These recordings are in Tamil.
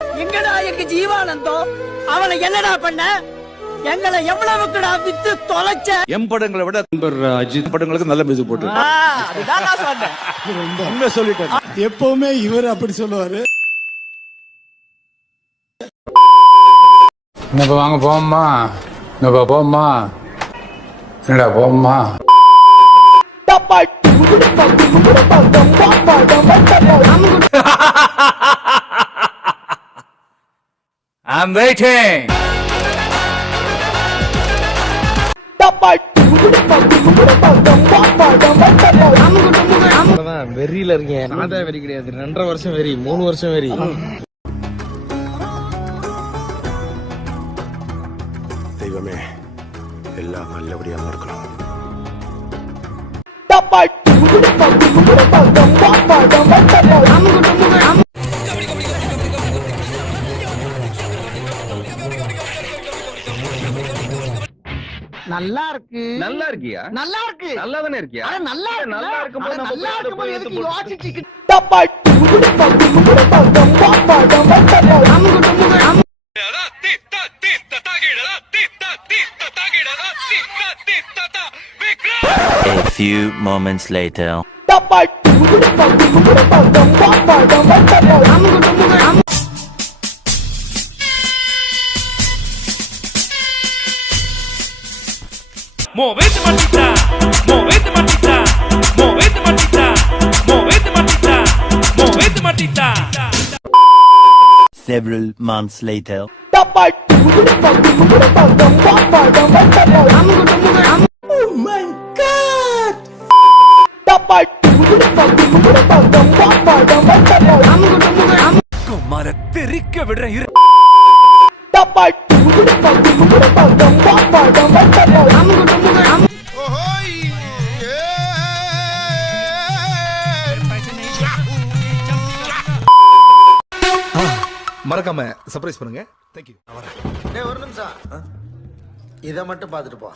எங்கடா எங்க ஜீவானந்தம்? அவனை என்னடா பண்ண? எங்களை எவ்வளவுக்குடா வித்து தொலைச்ச? எம் படங்களை விட அஜித் படங்களுக்கு நல்ல மியூசிக் போட்டு அதுதான் நான் சொன்னேன். உண்மை சொல்லிட்டேன். எப்பவுமே இவர் அப்படி சொல்லுவாரு. என்னப்பா வாங்க போம்மா, என்னப்பா போம்மா, என்னடா போம்மா. I'm waiting. வெறியில இருக்கேன். சாதா வெறி கிடையாது, 2.5 வருஷம் வெறி, 3 வருஷம் வெறி. தெய்வமே எல்லாம் நல்லபடியா நடக்கணும். நல்லா இருக்கு. நல்லா இருக்கியா? நல்லா இருக்கு. நல்லா தானே இருக்கியா? நல்லா நல்லா இருக்கும்போது நம்ம நல்லா போய் இருக்கும்போது எடுத்து எதுக்கு போட்டு- யோசிச்சுக்கிட்டு? A few moments later. Movete matita, movete matita, movete matita, movete matita, movete matita. Several months later. Oh my God! Kumara தெரிக்க விடுற இரு. மறக்காம சர்ப்ரைஸ் பண்ணுங்க. தேங்க்யூ. ஒரு நிமிஷம் இதை மட்டும் பார்த்துட்டு போ.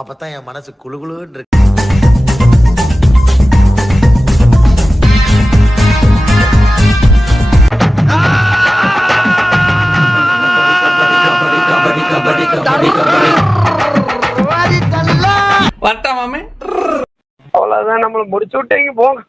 அப்பதான் என் மனசு குளுகுளுன்னு இருக்கு. வரட்டா மாமே? அவ்வளவுதான், நம்மள முடிச்சு விட்டீங்க போங்க.